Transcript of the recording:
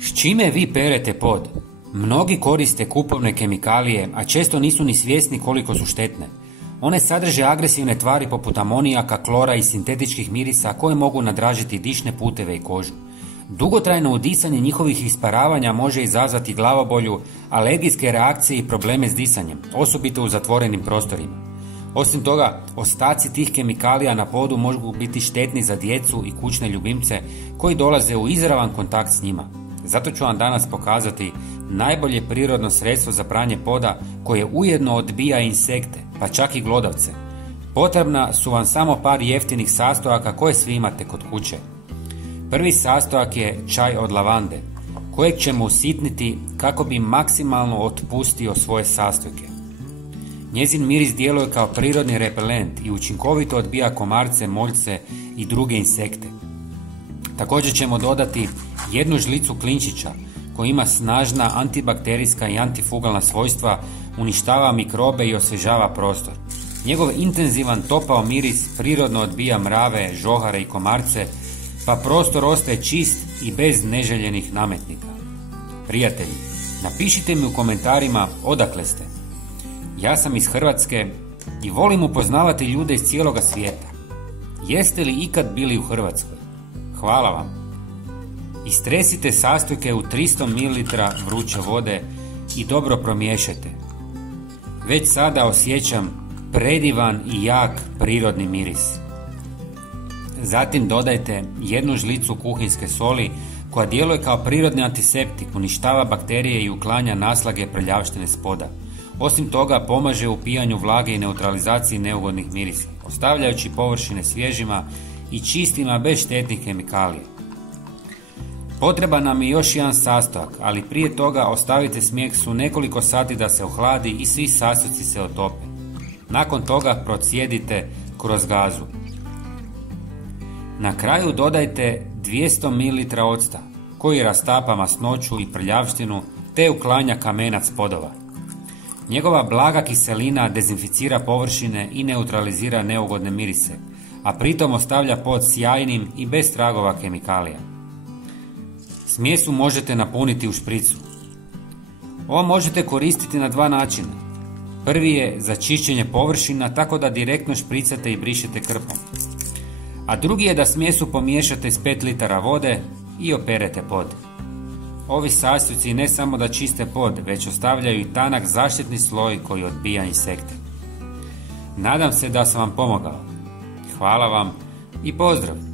S čime vi perete pod? Mnogi koriste kupovne kemikalije, a često nisu ni svjesni koliko su štetne. One sadrže agresivne tvari poput amonijaka, klora i sintetičkih mirisa koje mogu nadražiti dišne puteve i kožu. Dugotrajno udisanje njihovih isparavanja može izazvati glavobolju, alergijske reakcije i probleme s disanjem, osobito u zatvorenim prostorima. Osim toga, ostaci tih kemikalija na podu mogu biti štetni za djecu i kućne ljubimce koji dolaze u izravan kontakt s njima. Zato ću vam danas pokazati najbolje prirodno sredstvo za pranje poda koje ujedno odbija insekte, pa čak i glodavce. Potrebna su vam samo par jeftinih sastojaka koje svi imate kod kuće. Prvi sastojak je čaj od lavande, kojeg ćemo usitniti kako bi maksimalno otpustio svoje sastojke. Njezin miris djeluje kao prirodni repelent i učinkovito odbija komarce, moljce i druge insekte. Također ćemo dodati jednu žlicu klinčića koji ima snažna antibakterijska i antifugalna svojstva, uništava mikrobe i osvježava prostor. Njegov intenzivan topao miris prirodno odbija mrave, žohare i komarce, pa prostor ostaje čist i bez neželjenih nametnika. Prijatelji, napišite mi u komentarima odakle ste. Ja sam iz Hrvatske i volim upoznavati ljude iz cijeloga svijeta. Jeste li ikad bili u Hrvatskoj? Hvala vam. Istresite sastojke u 300 ml vruće vode i dobro promiješajte. Već sada osjećam predivan i jak prirodni miris. Zatim dodajte jednu žlicu kuhinjske soli koja djeluje kao prirodni antiseptik, uništava bakterije i uklanja naslage prljavštine s poda. Osim toga pomaže u pijanju vlage i neutralizaciji neugodnih mirisa, ostavljajući površine svježima i čistima bez štetnih kemikalija. Potreban nam je još jedan sastojak, ali prije toga ostavite smjeksu nekoliko sati da se ohladi i svi sastojci se otope. Nakon toga procijedite kroz gazu. Na kraju dodajte 200 ml octa koji rastapa masnoću i prljavštinu te uklanja kamenac podova. Njegova blaga kiselina dezinficira površine i neutralizira neugodne mirise, a pritom ostavlja pod sjajnim i bez tragova kemikalija. Smjesu možete napuniti u špricu. Ovo možete koristiti na dva načina. Prvi je za čišćenje površina tako da direktno špricate i brišete krpom. A drugi je da smjesu pomiješate s 5 litara vode i operete pod. Ovi sastojci ne samo da čiste pod, već ostavljaju i tanak zaštitni sloj koji odbija insekte. Nadam se da sam vam pomogao. Hvala vam i pozdrav!